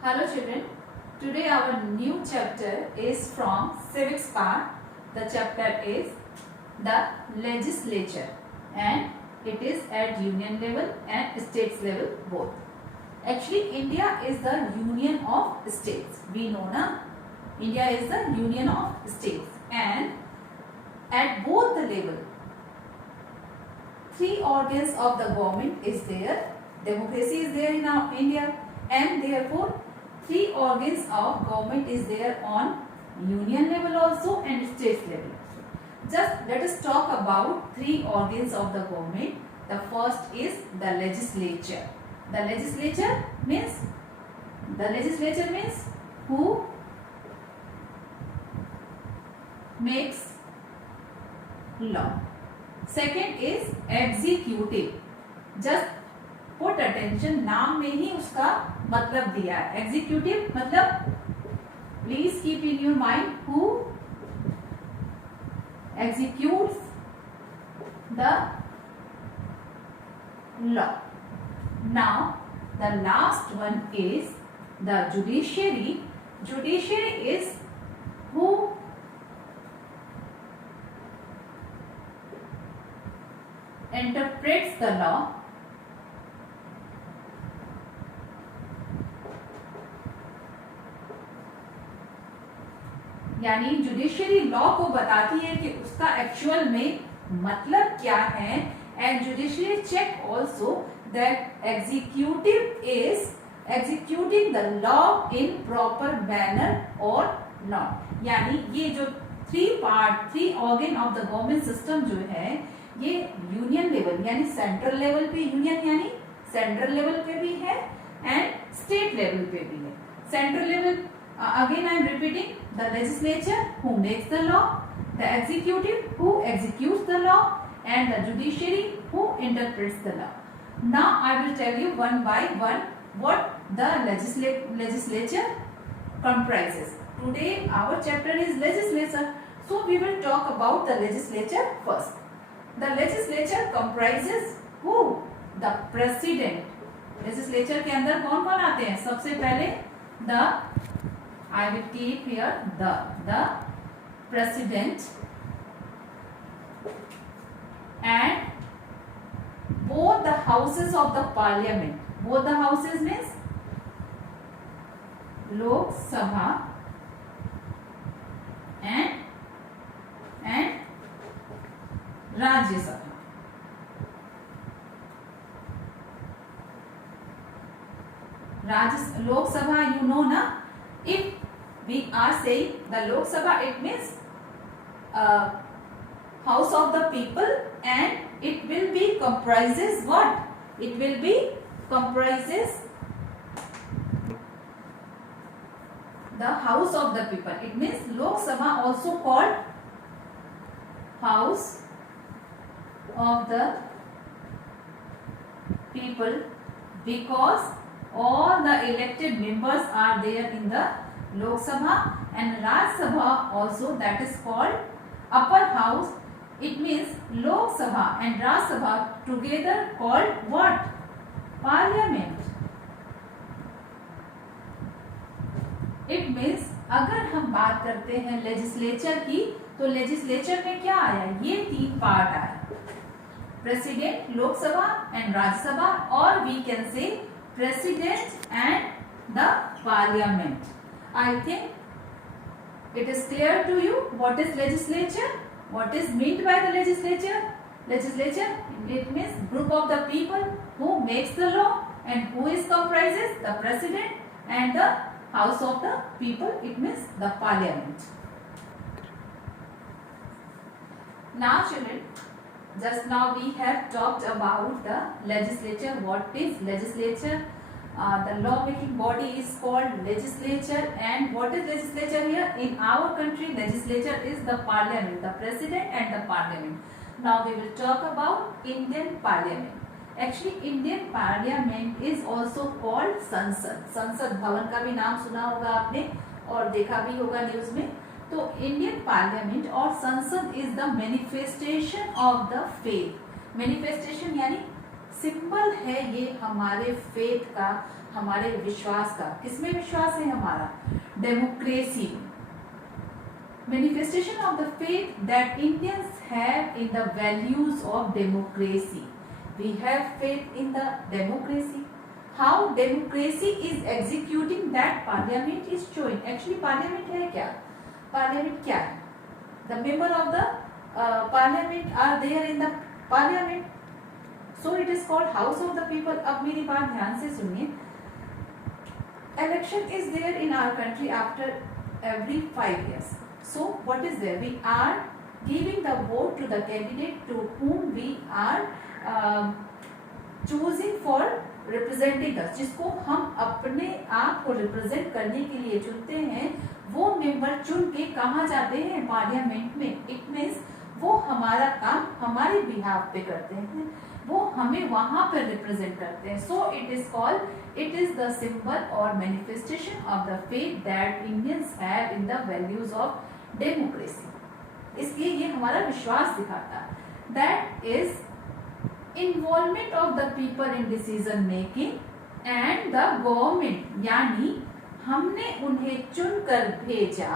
Hello children, today our new chapter is from civics part. The chapter is the legislature and it is at union level and states level both. Actually India is the union of states. We know na? India is the union of states and at both the level three organs of the government is there. Democracy is there in our India and therefore three organs of government is there on union level also and state level. Just let us talk about three organs of the government. The first is the legislature. The legislature means who makes law. Second is executive. Just put attention, नाम में ही उसका मतलब दिया है. Executive मतलब please keep in your mind who executes the law. Now the last one is the judiciary. Judiciary is who interprets the law. यानी judiciary law को बताती है कि उसका एक्चुअल में मतलब क्या है and judiciary check also that executive is executing the law in proper manner और नॉट. यानी ये जो three organ of the government system जो है ये यूनियन लेवल यानी सेंट्रल लेवल पे यूनियन यानी सेंट्रल लेवल पे भी है एंड स्टेट लेवल पे भी है. Central level again I am repeating, the legislature who makes the law, the executive who executes the law and the judiciary who interprets the law. Now I will tell you one by one what the legislature comprises. Today our chapter is legislature, so we will talk about the legislature first. The legislature comprises who? The president. legislature के अंदर कौन कौन आते हैं? सबसे पहले the I will keep here the president and both the houses of the parliament. Both the houses means Lok Sabha and Rajya Sabha. Lok Sabha, you know na? If we are saying the Lok Sabha, it means House of the People and it will be comprises what? It will be comprises the House of the People. It means Lok Sabha also called House of the People because all the elected members are there in the Lok Sabha and Raj Sabha also, that is called upper house. It means Lok Sabha and Raj Sabha together called what? Parliament. It means अगर हम बात करते हैं legislature की तो legislature में क्या आया? ये तीन पार्ट आया, प्रेसिडेंट, लोकसभा एंड राज्यसभा, और we can say President and the Parliament. I think it is clear to you what is legislature, what is meant by the legislature. Legislature, it means group of the people who makes the law and who is comprises the President and the House of the People. It means the Parliament. Now children, just now we have talked about the legislature. What is legislature? The law-making body is called legislature. And what is legislature here? In our country, legislature is the parliament, the president and the parliament. Now we will talk about Indian parliament. Actually, Indian parliament is also called संसद. संसद भवन का भी नाम सुना होगा आपने और देखा भी होगा न्यूज में. तो इंडियन पार्लियामेंट और संसद is the manifestation of the faith. Manifestation यानी सिंबल है ये हमारे फेथ का, हमारे विश्वास का। किसमें विश्वास है हमारा? Democracy. Manifestation of the faith that Indians have in the values of democracy. We have faith in the democracy. How democracy is executing that parliament is showing. Actually parliament है क्या? पार्लियामेंट क्या है? The member of the parliament are there in the parliament, so it is called house of the people. अब मेरी बात ध्यान से सुनिए। Election is there in our country after every 5 years. So what is there? We are giving the vote to the candidate to whom we are choosing for representing us. जिसको हम अपने आप को रिप्रेजेंट करने के लिए चुनते हैं, वो मेंबर चुन के कहाँ जाते हैं? पार्लियामेंट में। इट मीन्स वो हमारा काम हमारे बिहाफ पे करते हैं, वो हमें वहां पर रिप्रेजेंट करते हैं। So it is called, it is the symbol और manifestation of the faith that Indians have in the values of democracy. इसलिए ये हमारा विश्वास दिखाता है। That is involvement of the people in decision making and the government, यानी हमने उन्हें चुनकर भेजा,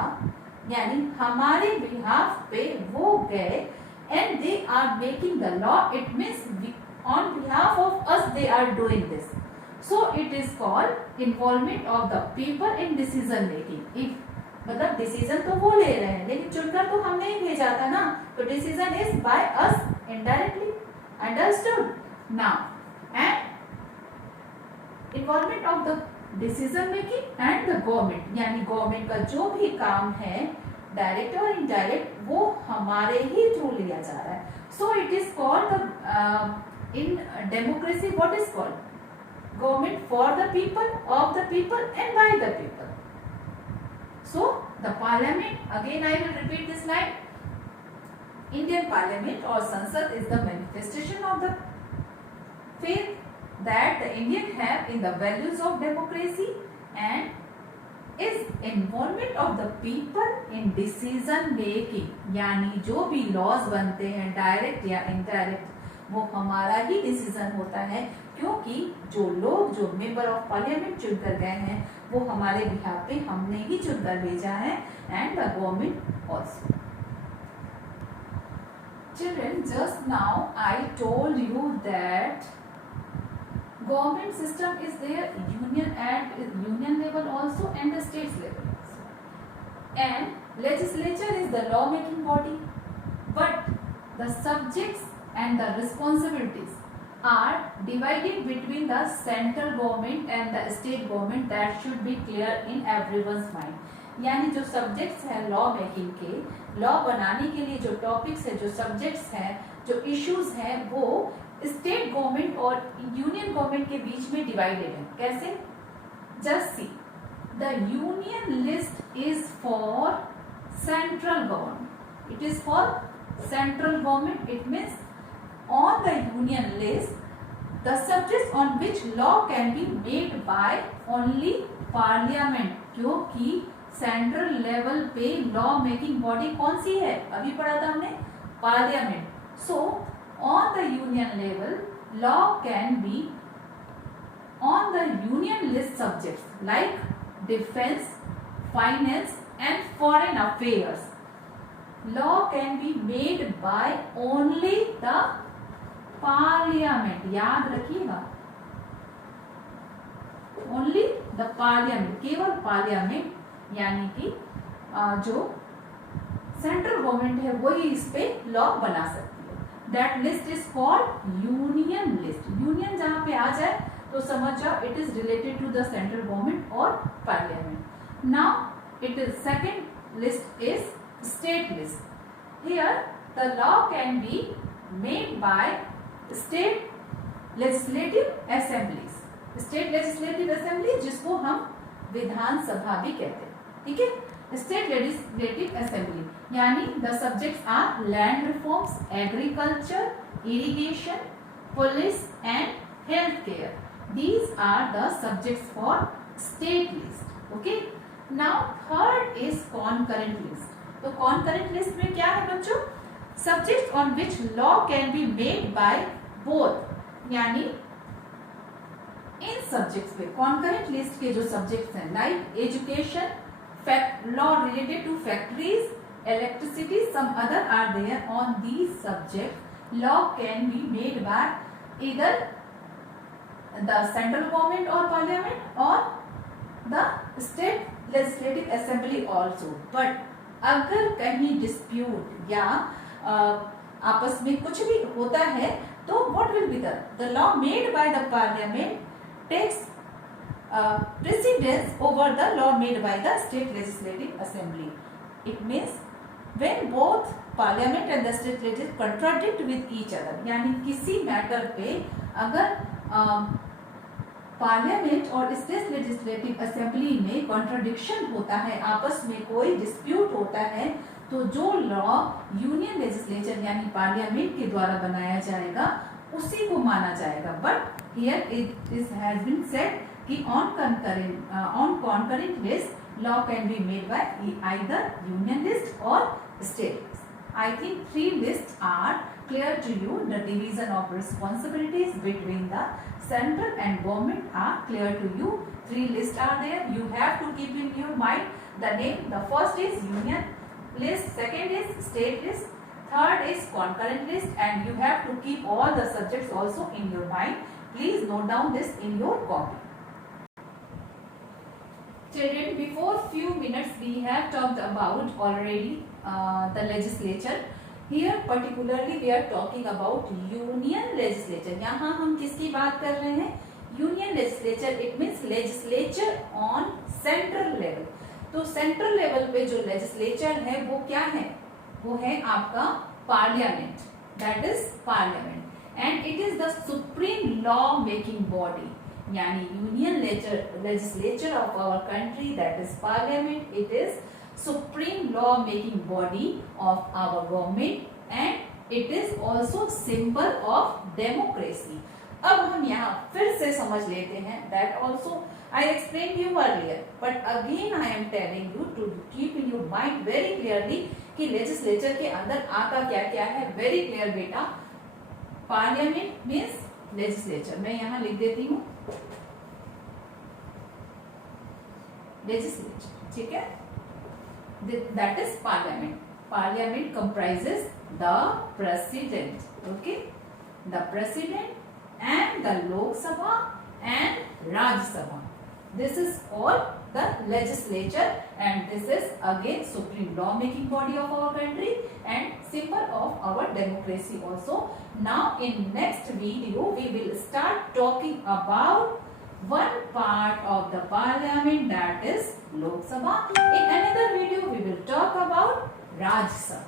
यानी हमारे बिहाफ पे वो गए, and they are making the law. It means on behalf of us they are doing this. So it is called involvement of the people in decision making. If मतलब डिसीजन तो वो ले रहे हैं, लेकिन चुनकर तो हमने ही भेजा था ना, तो decision is by us indirectly. Understood now? And involvement of the decision making and the government, यानी गवर्नमेंट का जो भी काम है डायरेक्ट और इनडायरेक्ट, वो हमारे ही थ्रू लिया जा रहा है। सो it is called in democracy, what is called? Government for the people, of the people and by the people. So the parliament, again I will repeat this line, Indian parliament और संसद is the manifestation of the faith that the Indian have in the values of democracy and is involvement of the people in decision making, यानी जो भी laws बनते हैं direct या indirect, वो हमारा ही डिसीजन होता है, क्योंकि जो लोग जो मेंबर ऑफ पार्लियामेंट चुनकर गए हैं वो हमारे बिहाफ पे हमने ही चुनकर भेजा है, and the government also. Children, just now I told you that government system is there union level also and the states level also. And legislature is the law making body, but the subjects and the responsibilities are divided between the central government and the state government. That should be clear in everyone's mind. यानी जो subjects हैं law making के, law बनाने के लिए जो topics है, जो सब्जेक्ट्स हैं, जो इश्यूज हैं, वो स्टेट गवर्नमेंट और यूनियन गवर्नमेंट के बीच में डिवाइडेड है। कैसे? Just see, the union list is for central government, it is for central government. It means on the union list the subjects on which law can be made by only parliament, क्योंकि central level पे law making body कौन सी है? अभी पढ़ा था हमने, parliament. So on the union level, law can be on the union list subjects like defense, finance and foreign affairs. Law can be made by only the parliament. याद रखिएगा, only the parliament, केवल parliament, यानी कि जो central government है वही इस पे लॉ बना सकती है। That list is called union list. Union जहाँ पे आ जाए तो समझ जाओ it is related to the central government or parliament. Now it is second list is state list. Here the law can be made by state legislative assemblies. State legislative assembly जिसको हम विधानसभा भी कहते हैं, ठीक है? स्टेट लेजिस्लेटिव असेंबली, यानी the subjects are land reforms, agriculture, irrigation, police and health care. These are the subjects for state list. Okay, now third is concurrent list. तो concurrent list में क्या है बच्चों? Subjects on which law can be made by both यानी इन subjects पे concurrent list के जो सब्जेक्ट्स हैं like education, law related to factories, electricity, some other are there on these subjects. Law can be made by either the central government or parliament or the state legislative assembly also. But अगर कहीं dispute या आपस में कुछ भी होता है तो what will be the law made by the parliament takes precedence over the law made by the state legislative assembly. It means when both parliament and the state legislature contradict with each other, यानी किसी matter पे अगर parliament और state legislative assembly में contradiction होता है, आपस में कोई डिस्प्यूट होता है, तो जो लॉ यूनियन लेजिस्लेचर यानी पार्लियामेंट के द्वारा बनाया जाएगा उसी को माना जाएगा. But here it has been said कि on concurrent list law can be made by either union list or state list. I think three lists are clear to you. The division of responsibilities between the central and government are clear to you. Three lists are there. You have to keep in your mind the name. The first is union list, second is state list, third is concurrent list, and you have to keep all the subjects also in your mind. Please note down this in your copy. Children, before few minutes we have talked about already the legislature. Here particularly we are talking about union legislature. यहाँ हम किसकी बात कर रहे हैं? Union legislature. It means legislature on central level. तो central level पे जो legislature है वो क्या है? वो है आपका parliament. That is parliament. And it is the supreme law making body. यानी union legislature of our country, that is parliament. It is supreme law making body of our government and it is also symbol of democracy. अब हम यहाँ फिर से समझ लेते हैं that also I explain you earlier, but again I am telling you to keep in your mind very clearly कि legislature के अंदर आता क्या क्या है. वेरी क्लियर बेटा. Parliament means legislature. मैं यहाँ लिख देती हूँ legislature. ठीक है. That is parliament. Parliament comprises the president. Okay. The president and the Lok Sabha and Rajya Sabha. This is called the legislature, and this is again supreme law making body of our country and symbol of our democracy also. Now in next video we will start talking about one part of the parliament, that is Lok Sabha. In another video we will talk about Rajya Sabha.